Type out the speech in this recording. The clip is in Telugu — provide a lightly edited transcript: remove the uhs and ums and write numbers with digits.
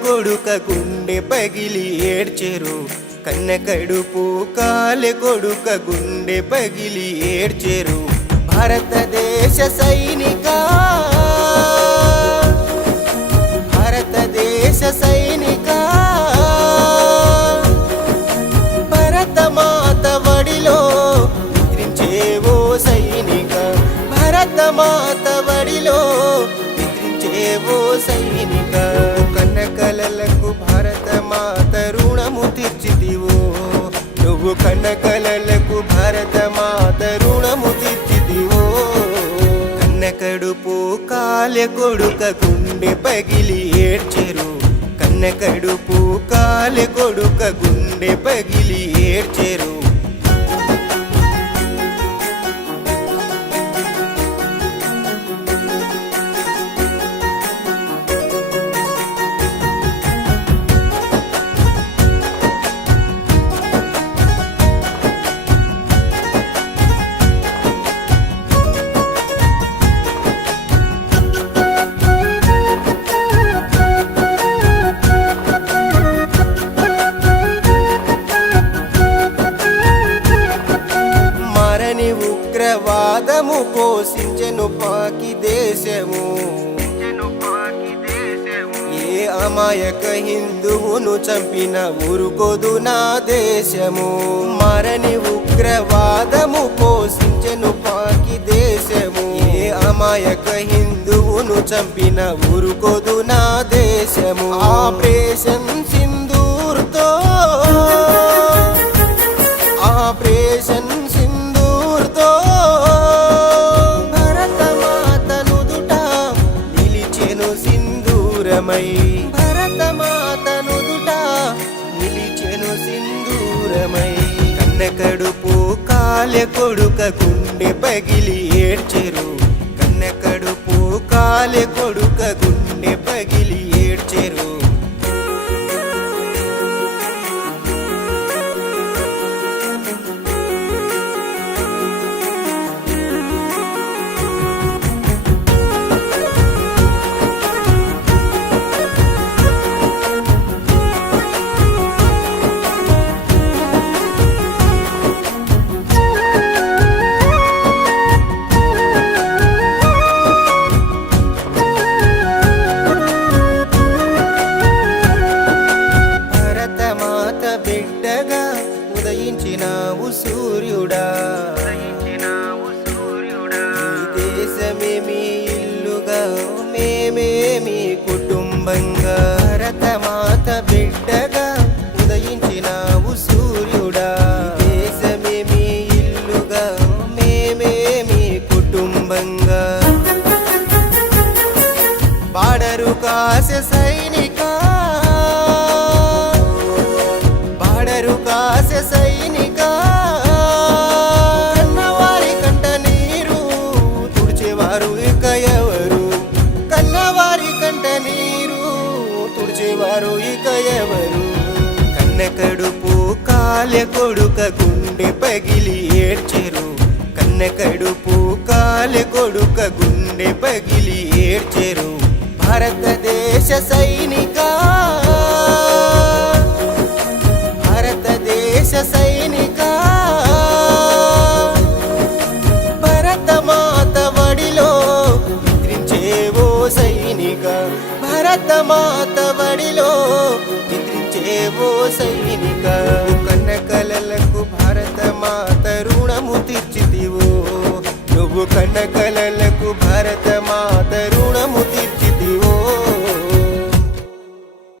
కొడుక గుండె పగిలి ఏడ్చెరు కన్న కడుపు కాలె కొడుక గుండె పగిలి ఏడ్చెరు భారతదేశ సైనిక భారతదేశ సైనిక భరతమాత వడిలో నిద్రించేవో సైనిక భరతమాత వడిలో నిద్రించేవో సైనిక కన్న కలలకు భారతమాత రుణము తీర్చితివో నువ్వు కన్న కలలకు భారతమాత రుణము తీర్చితివో కన్న కడుపు కాలె కొడుక గుండె పగిలి ఏడ్చెరు కన్న కడుపు కాలె కొడుక గుండె పగిలి ఏడ్చెరు ఉగ్రవాదము పోషించెను పాకి దేశము ఏ అమాయక హిందువును చంపిన ఊరుకోదు నా దేశము మరణి ఉగ్రవాదము పోషించెను పాకి దేశము ఏ అమాయక హిందువును చంపిన ఊరుకోదు నా దేశము ఆపరేషన్ సింధూర్తో ఆపరేషన్ భరతమాత నుదుట నిలిచెను సింధూరమై కన్న కడుపు కాలె కొడుక గుండె పగిలి ఏడ్చెరు కన్న కడుపు కాలె కొడుక గుండె పగిలి ఏడ్చెరు బిడ్డగా ఉదయించినావు సూర్యుడా ఈ దేశమే మీ ఇల్లుగా మేమే మీ కుటుంబంగా భరతమాత బిడ్డగా ఉదయించినావు సూర్యుడా ఈ దేశమే మీ ఇల్లుగా మేమే మీ కుటుంబంగా బార్డరు కాసే సైనిక సైనిక కన్నవారి కంట నీరు తుడిచేవారు ఇక ఎవరు కన్నవారి కంట నీరు తుడిచేవారు ఇక ఎవరు కన్న కడుపు కాలె కొడుక గుండె పగిలి ఏడ్చెరు కన్న కడుపు కాలె కొడుక గుండె పగిలి ఏడ్చెరు భారతదేశ సైనిక భారతదేశ సైనిక భరతమాత వడిలో నిద్రించేవో సైనిక భరతమాత వడిలో నిద్రించేవో సైనిక కన్న కలలకు భారతమాత రుణము తీర్చితివో నువ్వు కన్న కలలకు భారత